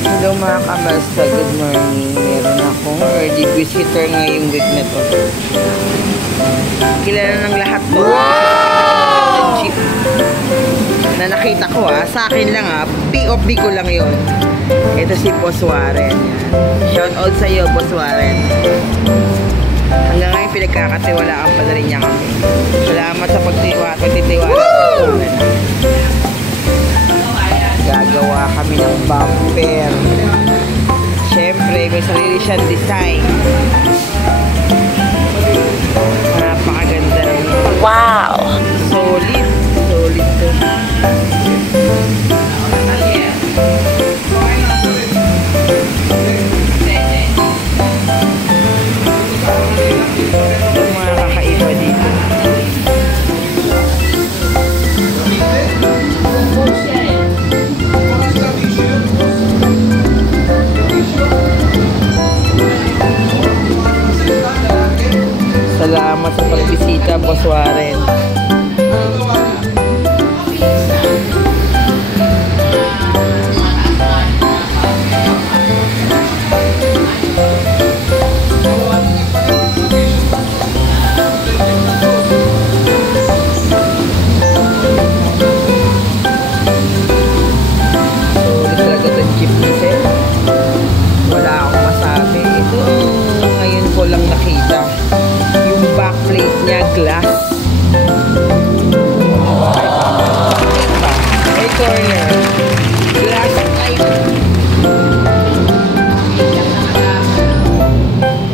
Hello mga kamalsta, good morning. Meron akong early visitor ngayong week na to. Kilala ng lahat to. Wow! Na nakita ko sa akin lang POV ko lang yon. Ito si Boss Warren. Shout out sa iyo, Boss Warren. Hanggang ngayon pinagkakatiwalaan pa na rin niya kami. Salamat sa pagtitiwala. Gagawa kami ng bumper. Siyempre, may sarili siyang design. Napakaganda ng wow! Solid. Solid to. Yung mga kakaiba dito. Salamat sa pagbisita, Boss Warren. Solid talaga itong jeepney, sir. Wala akong masabi. Ito ngayon ko lang nakita. Yung backplate niya, glass. May corner. Glass type.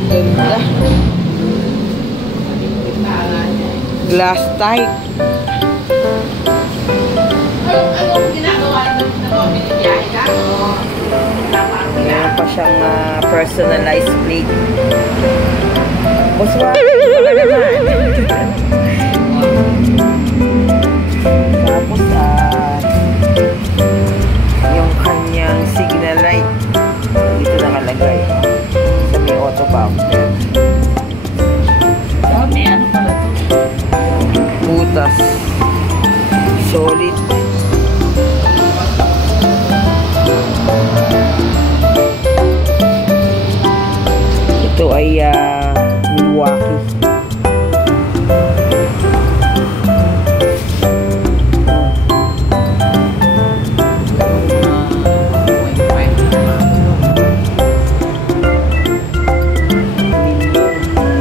Ganda. Glass type. Anong ginagawa ng pamilya niya? Meron pa siyang personalized plate. Boss Warren, baka naman. Tapos, yung kanyang signal light. Dito nakalagay. Sa may auto bumper. Ano pala ito? Butas. Solid. Ito ay Milwaukee.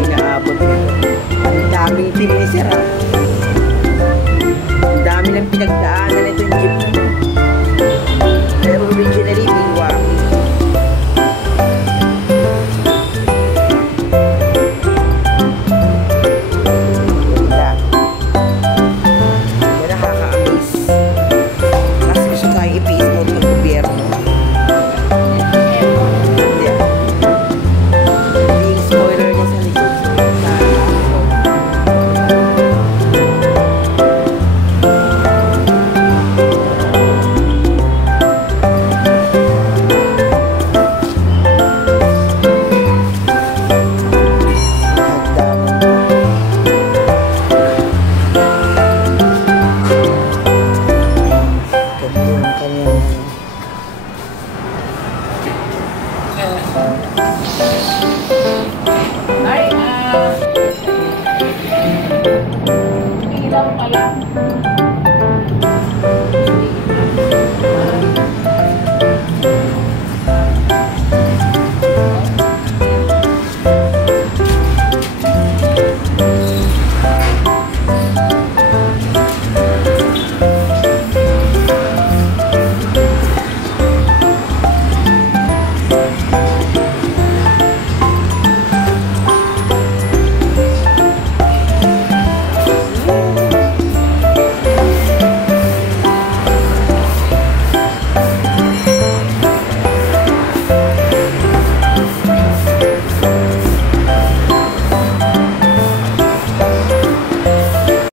Inaabot nito. Ang daming tinisir Ang dami ng pinagdaanan nito yung jeep na to. Pero originally Milwaukee.